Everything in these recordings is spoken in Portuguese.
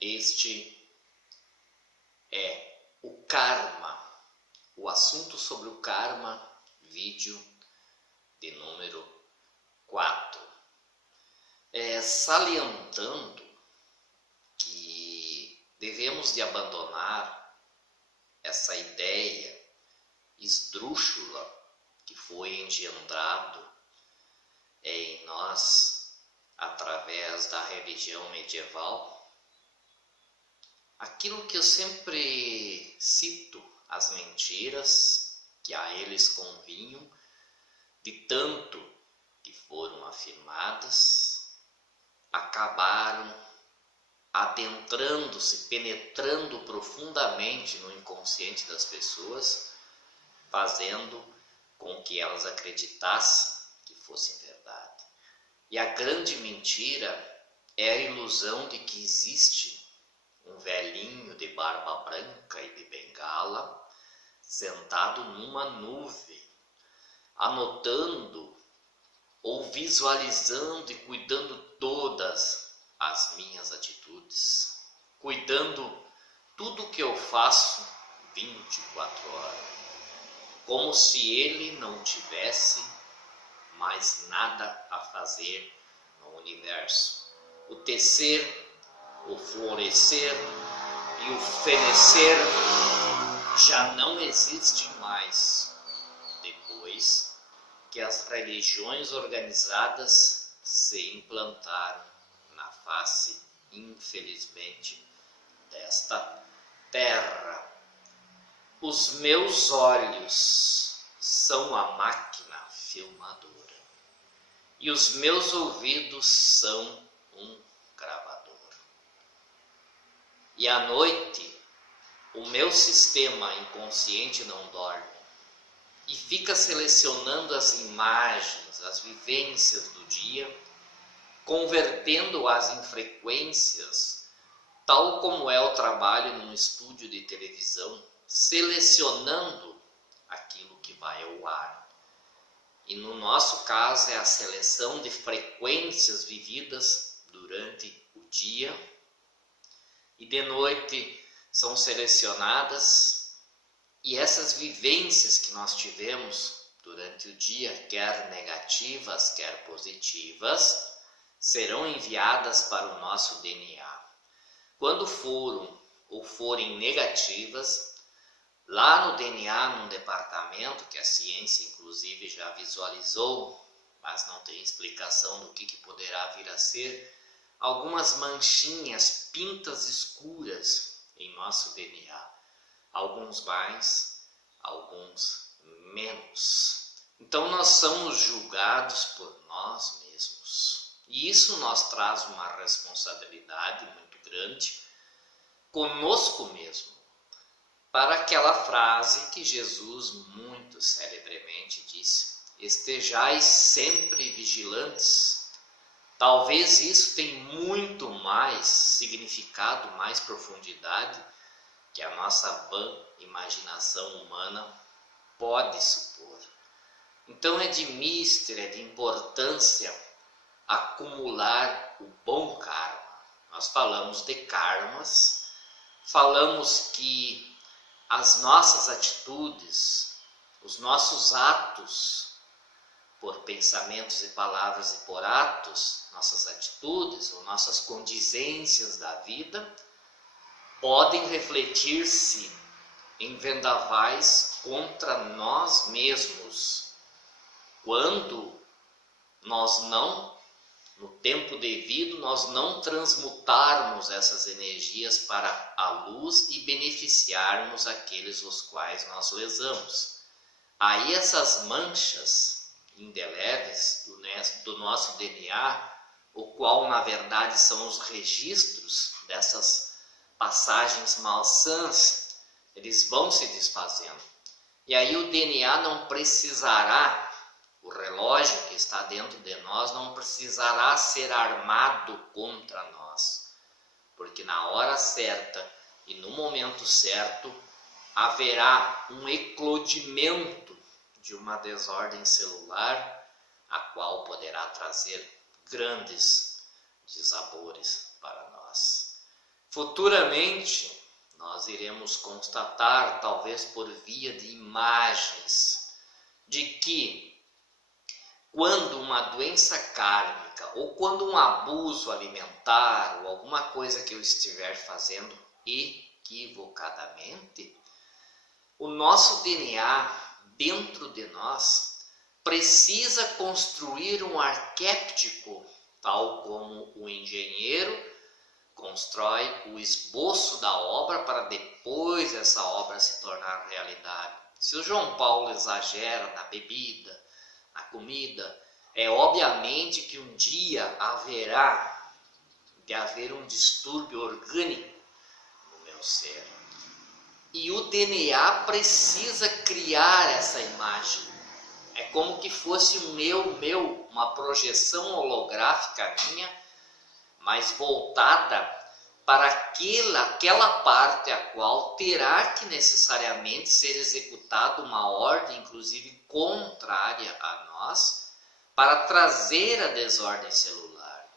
Este é o karma, o assunto sobre o karma, vídeo de número 4. Salientando que devemos de abandonar essa ideia esdrúxula que foi engendrado em nós através da religião medieval. Aquilo que eu sempre cito, as mentiras que a eles convinham, de tanto que foram afirmadas, acabaram adentrando-se, penetrando profundamente no inconsciente das pessoas, fazendo com que elas acreditassem que fossem verdade. E a grande mentira é a ilusão de que existe um velhinho de barba branca e de bengala sentado numa nuvem, anotando ou visualizando e cuidando todas as minhas atitudes, cuidando tudo que eu faço 24 horas, como se ele não tivesse mais nada a fazer no universo. O tecer, o florescer e o fenecer já não existem mais depois que as religiões organizadas se implantaram na face, infelizmente, desta terra. Os meus olhos são a máquina filmadora e os meus ouvidos são um gravador. E à noite, o meu sistema inconsciente não dorme e fica selecionando as imagens, as vivências do dia, convertendo-as em frequências, tal como é o trabalho num estúdio de televisão, selecionando aquilo que vai ao ar. E no nosso caso é a seleção de frequências vividas durante o dia, e de noite são selecionadas, e essas vivências que nós tivemos durante o dia, quer negativas, quer positivas, serão enviadas para o nosso DNA. Quando foram ou forem negativas, lá no DNA, num departamento que a ciência inclusive já visualizou, mas não tem explicação do que poderá vir a ser, algumas manchinhas, pintas escuras em nosso DNA. Alguns mais, alguns menos. Então nós somos julgados por nós mesmos. E isso nos traz uma responsabilidade muito grande conosco mesmo. Para aquela frase que Jesus muito celebremente disse: estejais sempre vigilantes. Talvez isso tenha muito mais significado, mais profundidade que a nossa vã imaginação humana pode supor. Então é de mister, é de importância acumular o bom karma. Nós falamos de karmas, falamos que as nossas atitudes, os nossos atos, por pensamentos e palavras e por atos, nossas atitudes ou nossas condizências da vida, podem refletir-se em vendavais contra nós mesmos, quando nós não, no tempo devido, nós não transmutarmos essas energias para a luz e beneficiarmos aqueles os quais nós lesamos. Aí essas manchas indeléveis do nosso DNA, o qual na verdade são os registros dessas passagens malsãs, eles vão se desfazendo. E aí o DNA não precisará, o relógio que está dentro de nós não precisará ser armado contra nós, porque na hora certa e no momento certo haverá um eclodimento de uma desordem celular, a qual poderá trazer grandes desabores para nós. Futuramente, nós iremos constatar, talvez por via de imagens, de que quando uma doença kármica ou quando um abuso alimentar ou alguma coisa que eu estiver fazendo equivocadamente, o nosso DNA dentro de nós precisa construir um arquétipo, tal como o engenheiro constrói o esboço da obra para depois essa obra se tornar realidade. Se o João Paulo exagera na bebida, na comida, é obviamente que um dia haverá de haver um distúrbio orgânico no meu ser. E o DNA precisa criar essa imagem. É como que fosse uma projeção holográfica minha, mas voltada para aquela parte a qual terá que necessariamente ser executada uma ordem, inclusive contrária a nós, para trazer a desordem celular.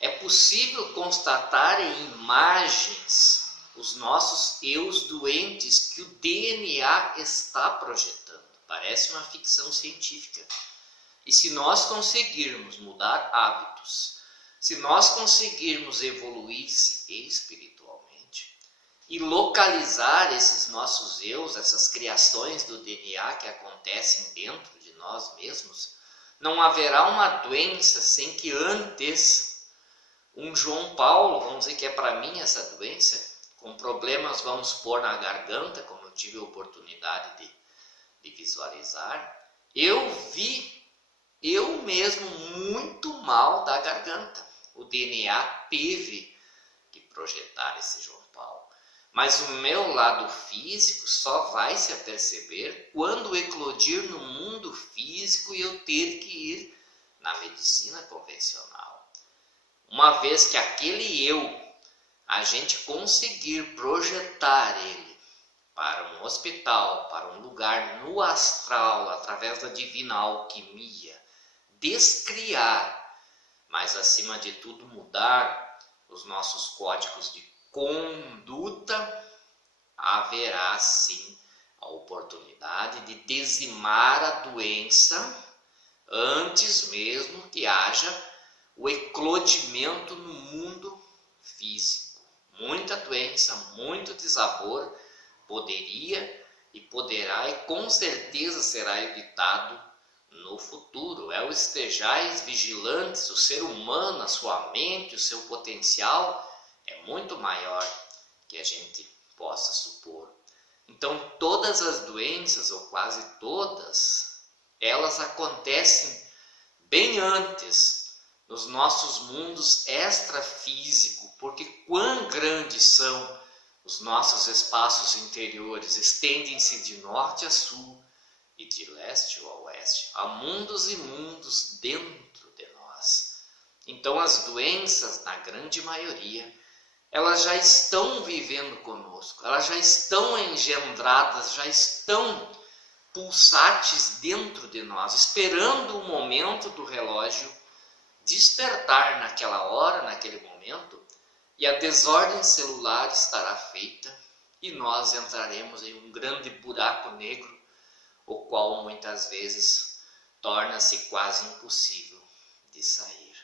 É possível constatar em imagens os nossos eus doentes que o DNA está projetando. Parece uma ficção científica. E se nós conseguirmos mudar hábitos, se nós conseguirmos evoluir-se espiritualmente e localizar esses nossos eus, essas criações do DNA que acontecem dentro de nós mesmos, não haverá uma doença sem que antes um João Paulo, vamos dizer que é para mim essa doença, com problemas, vamos pôr na garganta, como eu tive a oportunidade de visualizar, eu vi eu mesmo muito mal da garganta. O DNA teve que projetar esse João Paulo. Mas o meu lado físico só vai se aperceber quando eclodir no mundo físico e eu ter que ir na medicina convencional. Uma vez que aquele eu, a gente conseguir projetar ele para um hospital, para um lugar no astral, através da divina alquimia, descriar, mas acima de tudo mudar os nossos códigos de conduta, haverá sim a oportunidade de dizimar a doença antes mesmo que haja o eclodimento no mundo físico. Muita doença, muito desabor poderia e poderá e com certeza será evitado no futuro. É o estejais vigilantes, o ser humano, a sua mente, o seu potencial é muito maior que a gente possa supor. Então todas as doenças, ou quase todas, elas acontecem bem antes nos nossos mundos extrafísicos, porque quão grandes são os nossos espaços interiores, estendem-se de norte a sul e de leste a oeste, há mundos e mundos dentro de nós. Então as doenças, na grande maioria, elas já estão vivendo conosco, elas já estão engendradas, já estão pulsáteis dentro de nós, esperando o momento do relógio despertar naquela hora, naquele momento, e a desordem celular estará feita e nós entraremos em um grande buraco negro, o qual muitas vezes torna-se quase impossível de sair.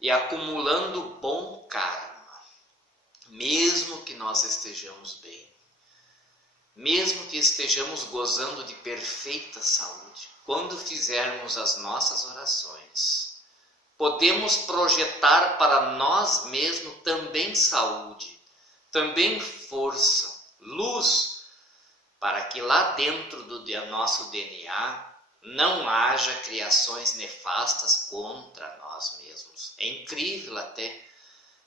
E acumulando bom karma, mesmo que nós estejamos bem, mesmo que estejamos gozando de perfeita saúde, quando fizermos as nossas orações, podemos projetar para nós mesmos também saúde, também força, luz, para que lá dentro do nosso DNA não haja criações nefastas contra nós mesmos. É incrível até,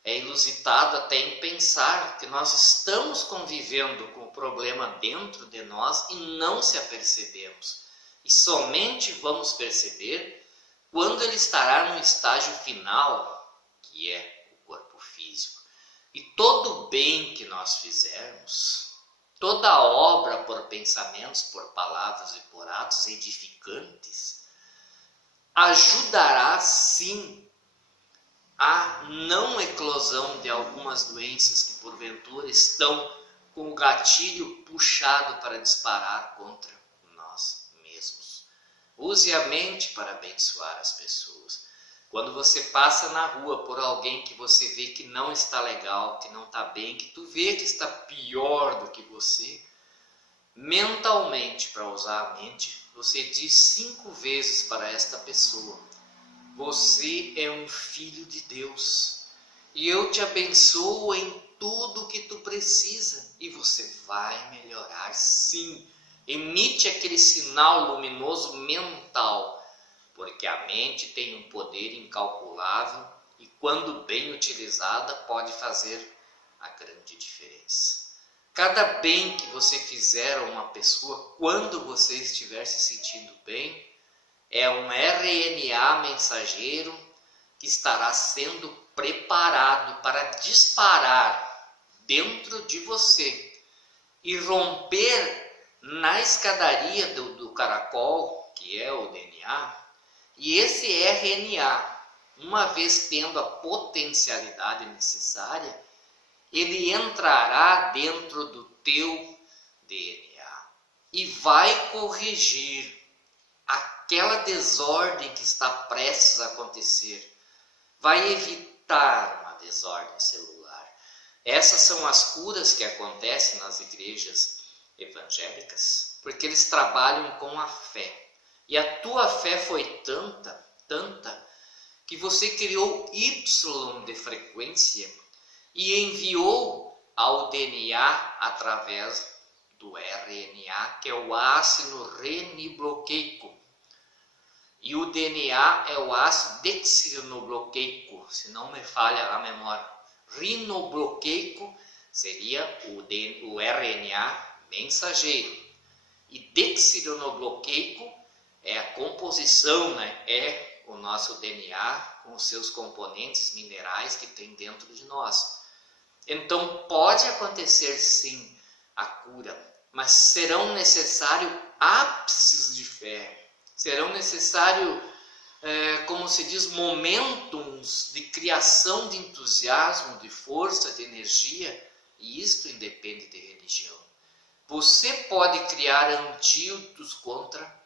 é inusitado até em pensar que nós estamos convivendo com o problema dentro de nós e não se apercebemos. E somente vamos perceber quando ele estará no estágio final, que é o corpo físico. E todo o bem que nós fizermos, toda a obra por pensamentos, por palavras e por atos edificantes, ajudará sim a não eclosão de algumas doenças que porventura estão com o gatilho puxado para disparar contra nós mesmos. Use a mente para abençoar as pessoas. Quando você passa na rua por alguém que você vê que não está legal, que não está bem, que tu vê que está pior do que você, mentalmente, para usar a mente, você diz 5 vezes para esta pessoa: você é um filho de Deus e eu te abençoo em tudo que tu precisa e você vai melhorar sim. Emite aquele sinal luminoso mental, porque a mente tem um poder incalculável e quando bem utilizada pode fazer a grande diferença. Cada bem que você fizer a uma pessoa, quando você estiver se sentindo bem, é um RNA mensageiro que estará sendo preparado para disparar dentro de você e romper na escadaria do caracol, que é o DNA, e esse RNA, uma vez tendo a potencialidade necessária, ele entrará dentro do teu DNA e vai corrigir aquela desordem que está prestes a acontecer, vai evitar uma desordem celular. Essas são as curas que acontecem nas igrejas evangélicas, porque eles trabalham com a fé. E a tua fé foi tanta, que você criou Y de frequência e enviou ao DNA através do RNA, que é o ácido ribonucleico. E o DNA é o ácido deoxirribonucleico, se não me falha a memória. Ribonucleico seria o RNA mensageiro. E deoxirribonucleico é a composição, né? É o nosso DNA com os seus componentes minerais que tem dentro de nós. Então pode acontecer sim a cura, mas serão necessários ápices de fé. Serão necessários, como se diz, momentums de criação de entusiasmo, de força, de energia, e isto independe de religião. Você pode criar antídotos contra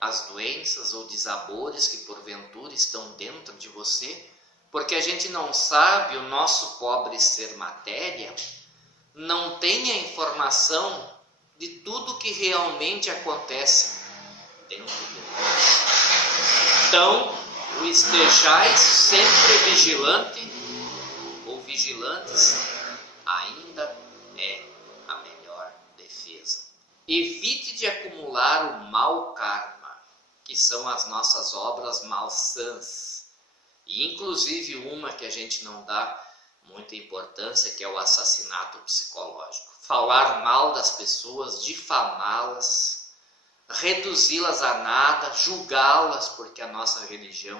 as doenças ou desabores que porventura estão dentro de você, porque a gente não sabe, o nosso pobre ser matéria não tem a informação de tudo que realmente acontece dentro de nós. Então, o estejais sempre vigilante ou vigilantes ainda é a melhor defesa. Evite de acumular o mau karma, que são as nossas obras malsãs. E inclusive uma que a gente não dá muita importância, que é o assassinato psicológico. Falar mal das pessoas, difamá-las, reduzi-las a nada, julgá-las porque a nossa religião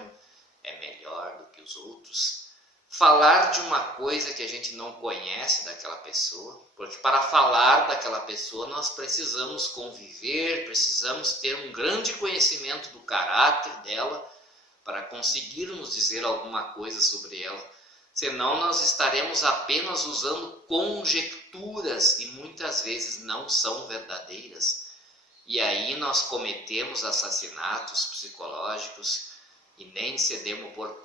é melhor do que os outros. Falar de uma coisa que a gente não conhece daquela pessoa, porque para falar daquela pessoa nós precisamos conviver, precisamos ter um grande conhecimento do caráter dela para conseguirmos dizer alguma coisa sobre ela. Senão nós estaremos apenas usando conjecturas e muitas vezes não são verdadeiras. E aí nós cometemos assassinatos psicológicos e nem cedemos por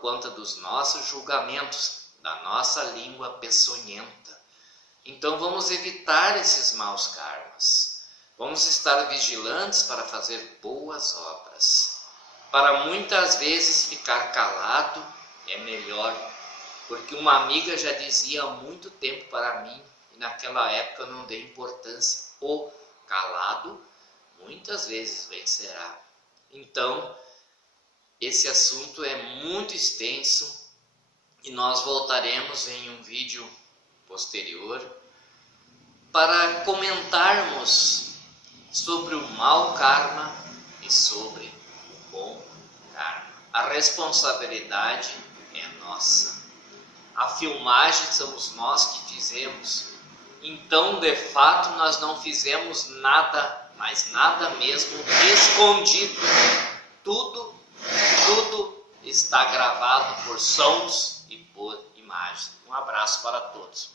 conta dos nossos julgamentos, da nossa língua peçonhenta. Então vamos evitar esses maus karmas. Vamos estar vigilantes para fazer boas obras. Para muitas vezes ficar calado é melhor, porque uma amiga já dizia há muito tempo para mim, e naquela época eu não dei importância, o calado muitas vezes vencerá. Então, esse assunto é muito extenso e nós voltaremos em um vídeo posterior para comentarmos sobre o mau karma e sobre o bom karma. A responsabilidade é nossa. A filmagem somos nós que fizemos. Então, de fato, nós não fizemos nada, mas nada mesmo escondido. Tudo está gravado por sons e por imagem. Um abraço para todos.